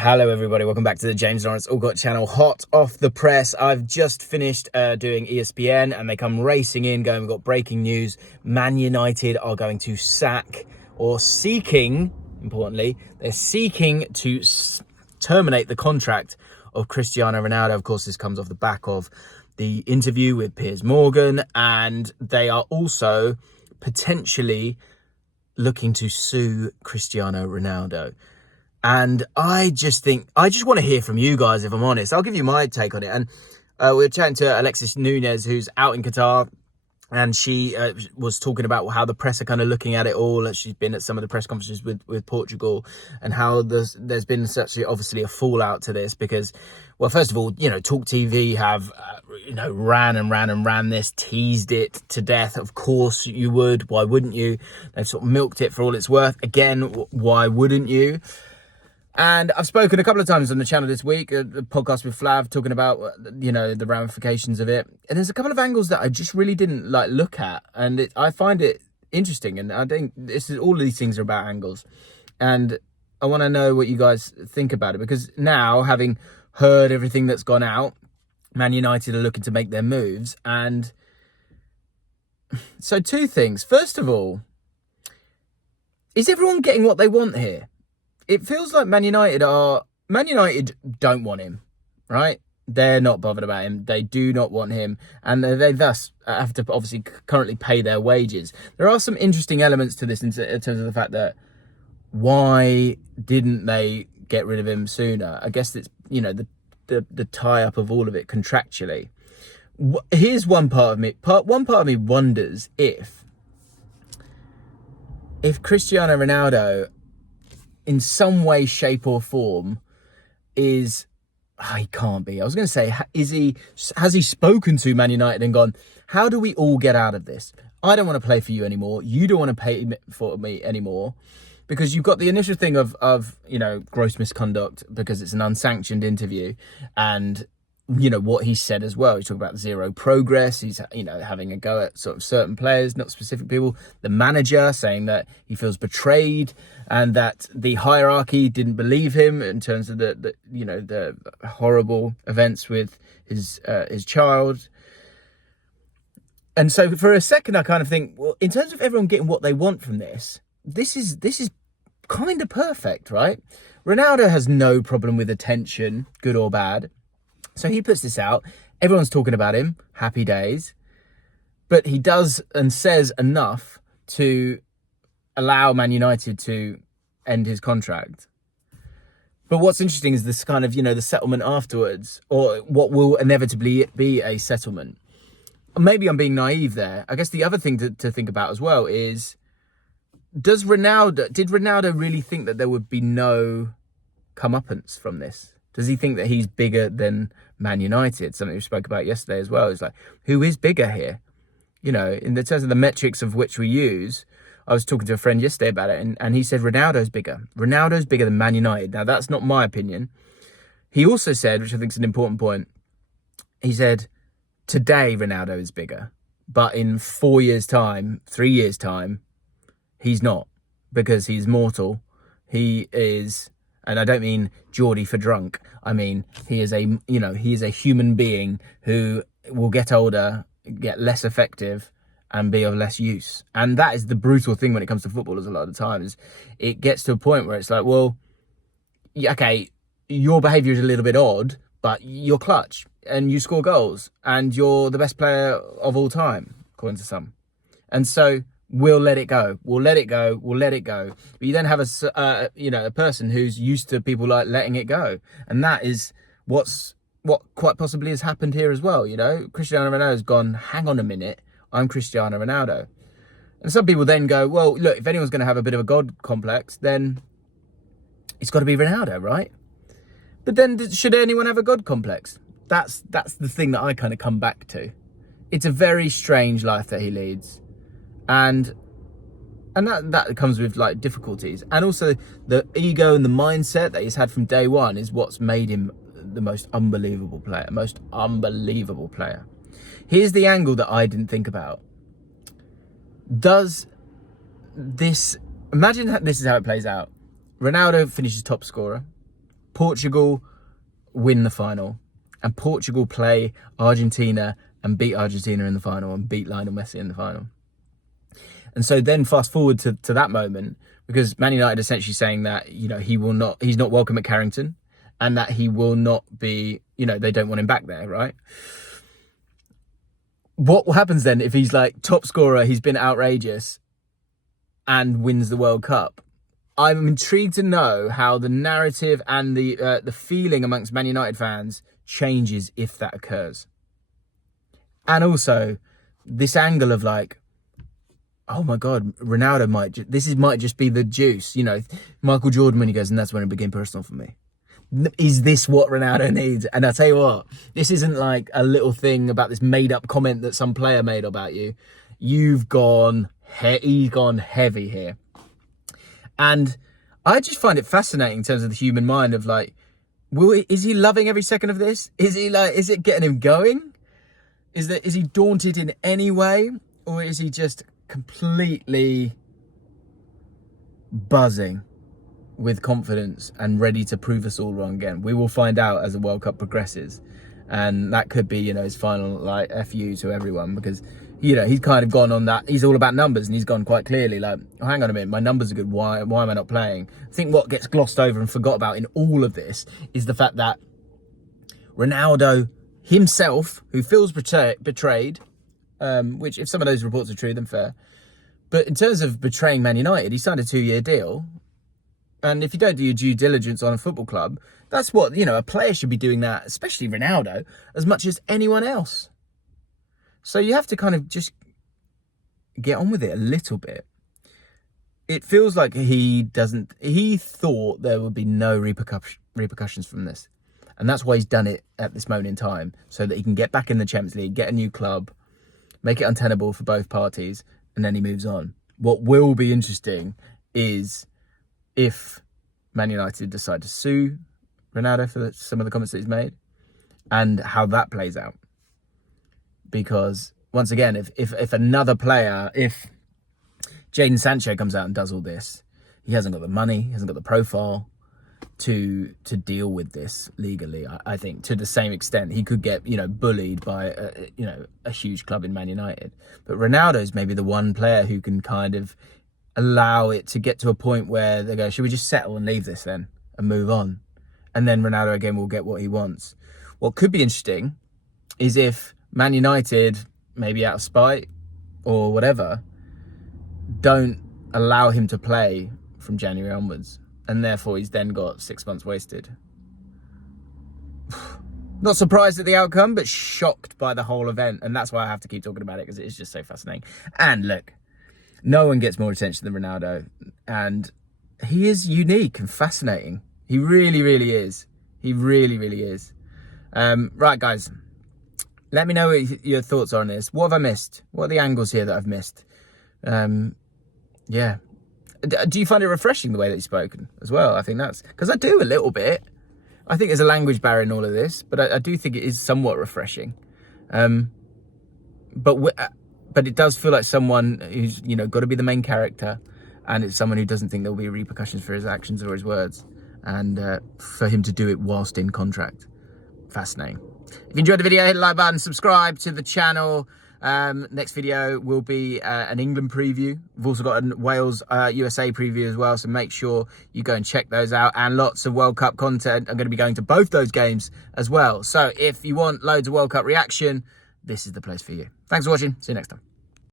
Hello everybody, welcome back to the James Lawrence All Got channel. Hot off the press, I've just finished doing ESPN and they come racing in going, we've got breaking news. Man United are going to sack, or seeking, importantly, they're seeking to terminate the contract of Cristiano Ronaldo. Of course, this comes off the back of the interview with Piers Morgan, and they are also potentially looking to sue Cristiano Ronaldo. And I just want to hear from you guys, if I'm honest. I'll give you my take on it. And we're chatting to Alexis Nunez, who's out in Qatar, and she was talking about how the press are kind of looking at it all. She's been at some of the press conferences with Portugal, and how there's been such obviously a fallout to this because, well, first of all, Talk TV have ran this, teased it to death. Of course you would. Why wouldn't you? They've sort of milked it for all it's worth. Again, why wouldn't you? And I've spoken a couple of times on the channel this week, a podcast with Flav, talking about, the ramifications of it. And there's a couple of angles that I just really didn't look at. And I find it interesting. And I think all of these things are about angles. And I want to know what you guys think about it. Because now, having heard everything that's gone out, Man United are looking to make their moves. And so two things. First of all, is everyone getting what they want here? It feels like Man United don't want him, right? They're not bothered about him. They do not want him. And they thus have to obviously currently pay their wages. There are some interesting elements to this in terms of the fact that why didn't they get rid of him sooner? I guess it's, the tie-up of all of it contractually. Here's one part of me. One part of me wonders if Cristiano Ronaldo, in some way, shape or form, he can't be. I was going to say, has he spoken to Man United and gone, how do we all get out of this? I don't want to play for you anymore. You don't want to pay for me anymore. Because you've got the initial thing of gross misconduct because it's an unsanctioned interview, and what he said as well. He's talking about zero progress. He's having a go at sort of certain players, not specific people. The manager saying that he feels betrayed and that the hierarchy didn't believe him in terms of the horrible events with his child. And so for a second, I kind of think, well, in terms of everyone getting what they want from this is kind of perfect, right? Ronaldo has no problem with attention, good or bad. So he puts this out. Everyone's talking about him. Happy days. But he does and says enough to allow Man United to end his contract. But what's interesting is this kind of, the settlement afterwards, or what will inevitably be a settlement. Maybe I'm being naive there. I guess the other thing to think about as well is, did Ronaldo really think that there would be no comeuppance from this? Does he think that he's bigger than Man United? Something we spoke about yesterday as well. It's like, who is bigger here? In the terms of the metrics of which we use, I was talking to a friend yesterday about it, and he said Ronaldo's bigger. Ronaldo's bigger than Man United. Now, that's not my opinion. He also said, which I think is an important point, he said, today Ronaldo is bigger. But in 4 years' time, 3 years' time, he's not. Because he's mortal. He is... And I don't mean Geordie for drunk. I mean, he is a human being who will get older, get less effective, and be of less use. And that is the brutal thing when it comes to footballers a lot of the times. It gets to a point where it's like, well, okay, your behaviour is a little bit odd, but you're clutch and you score goals and you're the best player of all time, according to some. And so we'll let it go. We'll let it go. We'll let it go. But you then have a person who's used to people letting it go, and that is what quite possibly has happened here as well. Cristiano Ronaldo's gone, hang on a minute, I'm Cristiano Ronaldo, and some people then go, well, look, if anyone's going to have a bit of a god complex, then it's got to be Ronaldo, right? But then, should anyone have a god complex? That's the thing that I kind of come back to. It's a very strange life that he leads. And that comes with difficulties, and also the ego and the mindset that he's had from day one is what's made him the most unbelievable player. Here's the angle that I didn't think about. Does this, imagine that this is how it plays out. Ronaldo finishes top scorer. Portugal win the final, and Portugal play Argentina and beat Argentina in the final and beat Lionel Messi in the final. And so then fast forward to that moment, because Man United essentially saying that, you know, he's not welcome at Carrington, and that he will not be, you know, they don't want him back there, right? What happens then if he's like top scorer, he's been outrageous, and wins the World Cup? I'm intrigued to know how the narrative and the feeling amongst Man United fans changes if that occurs. And also, this angle of like, oh my God, Ronaldo might just be the juice. You know, Michael Jordan when he goes, and that's when it became personal for me. Is this what Ronaldo needs? And I tell you what, this isn't like a little thing about this made up comment that some player made about you. He's gone heavy here. And I just find it fascinating in terms of the human mind of like, is he loving every second of this? Is it getting him going? Is he daunted in any way? Or is he just completely buzzing with confidence and ready to prove us all wrong again? We will find out as the World Cup progresses. And that could be, you know, his final like FU to everyone, because, you know, he's kind of gone on that. He's all about numbers, and he's gone quite clearly like, oh, hang on a minute, my numbers are good. Why am I not playing? I think what gets glossed over and forgot about in all of this is the fact that Ronaldo himself, who feels betrayed, which if some of those reports are true, then fair. But in terms of betraying Man United, he signed a 2-year deal. And if you don't do your due diligence on a football club, that's what, you know, a player should be doing that, especially Ronaldo, as much as anyone else. So you have to kind of just get on with it a little bit. It feels like he thought there would be no repercussions from this. And that's why he's done it at this moment in time, so that he can get back in the Champions League, get a new club, make it untenable for both parties, and then he moves on. What will be interesting is if Man United decide to sue Ronaldo for some of the comments that he's made, and how that plays out. Because once again, if another player, if Jadon Sancho comes out and does all this, he hasn't got the money, he hasn't got the profile to deal with this legally. I think to the same extent he could get, you know, bullied by a huge club in Man United. But Ronaldo's maybe the one player who can kind of allow it to get to a point where they go, should we just settle and leave this then and move on? And then Ronaldo again will get what he wants. What could be interesting is if Man United, maybe out of spite or whatever, don't allow him to play from January onwards, and therefore he's then got 6 months wasted. Not surprised at the outcome, but shocked by the whole event. And that's why I have to keep talking about it, because it is just so fascinating. And look, no one gets more attention than Ronaldo. And he is unique and fascinating. He really, really is. He really, really is. Right, guys. Let me know what your thoughts are on this. What have I missed? What are the angles here that I've missed? Yeah. Do you find it refreshing the way that he's spoken as well? I think that's... because I do a little bit. I think there's a language barrier in all of this, but I do think it is somewhat refreshing. But it does feel like someone who's, you know, got to be the main character, and it's someone who doesn't think there'll be repercussions for his actions or his words, and for him to do it whilst in contract. Fascinating. If you enjoyed the video, hit the like button, subscribe to the channel. Next video will be an England preview. We've also got a Wales USA preview as well, so make sure you go and check those out, and lots of World Cup content. I'm going to be going to both those games as well, so if you want loads of World Cup reaction, this is the place for you. Thanks for watching. See you next time.